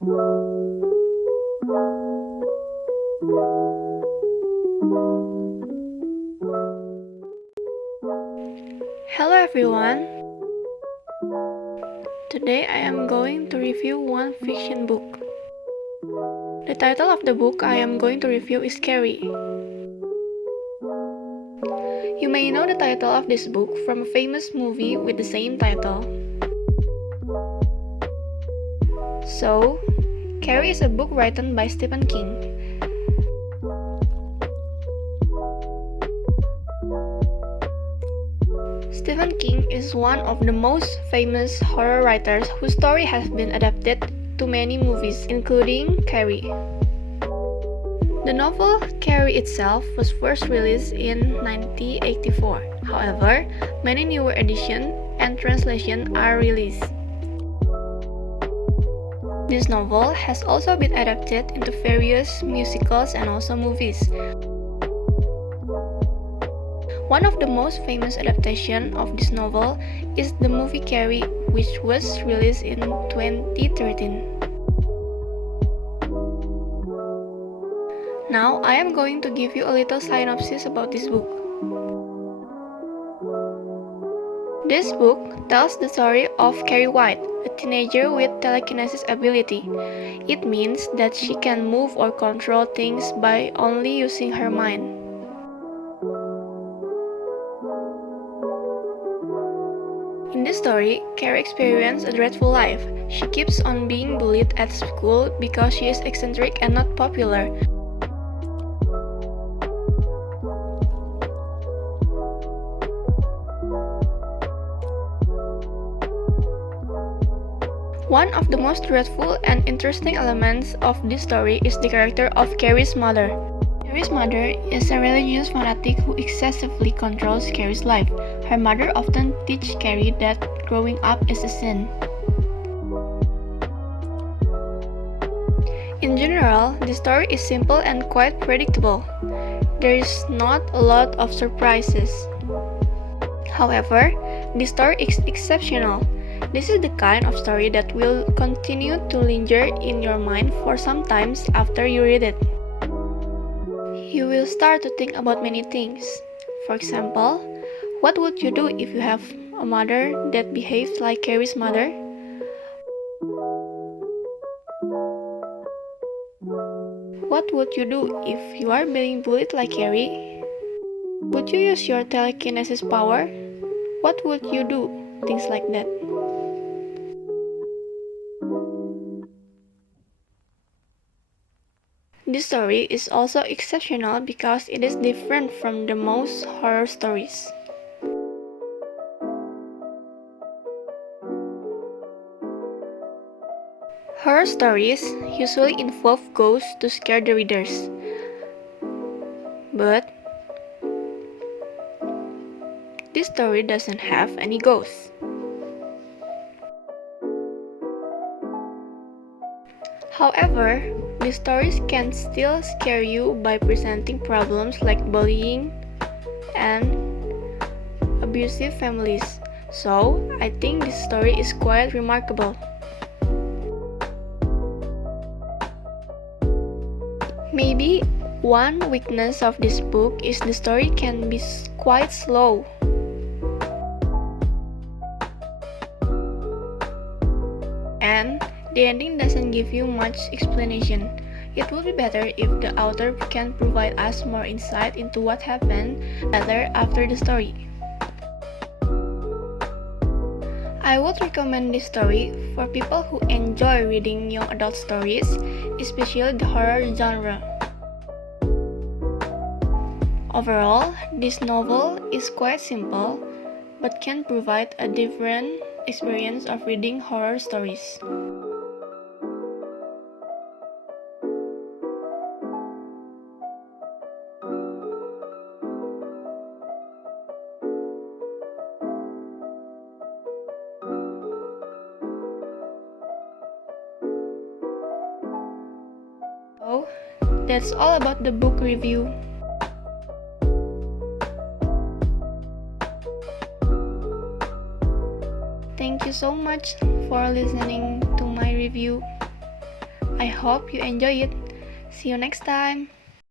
Hello everyone. Today I am going to review one fiction book. The title of the book I am going to review is Carrie. You may know the title of this book from a famous movie with the same title. So, Carrie is a book written by Stephen King. Stephen King is one of the most famous horror writers whose story has been adapted to many movies, including Carrie. The novel Carrie itself was first released in 1984. However, many newer editions and translations are released. This novel has also been adapted into various musicals and also movies. One of the most famous adaptations of this novel is the movie Carrie, which was released in 2013. Now, I am going to give you a little synopsis about this book. This book tells the story of Carrie White, a teenager with telekinesis ability. It means that she can move or control things by only using her mind. In this story, Carrie experiences a dreadful life. She keeps on being bullied at school because she is eccentric and not popular. One of the most dreadful and interesting elements of this story is the character of Carrie's mother. Carrie's mother is a religious fanatic who excessively controls Carrie's life. Her mother often teaches Carrie that growing up is a sin. In general, the story is simple and quite predictable. There is not a lot of surprises. However, the story is exceptional. This is the kind of story that will continue to linger in your mind for some time after you read it. You will start to think about many things. For example, what would you do if you have a mother that behaves like Carrie's mother? What would you do if you are being bullied like Carrie? Would you use your telekinesis power? What would you do? Things like that. This story is also exceptional because it is different from the most horror stories. Horror stories usually involve ghosts to scare the readers. But this story doesn't have any ghosts. However, the stories can still scare you by presenting problems like bullying and abusive families. So, I think this story is quite remarkable. Maybe one weakness of this book is the story can be quite slow. And the ending doesn't give you much explanation. It would be better if the author can provide us more insight into what happened later after the story. I would recommend this story for people who enjoy reading young adult stories, especially the horror genre. Overall, this novel is quite simple, but can provide a different experience of reading horror stories. So, that's all about the book review. Thank you so much for listening to my review. I hope you enjoy it. See you next time.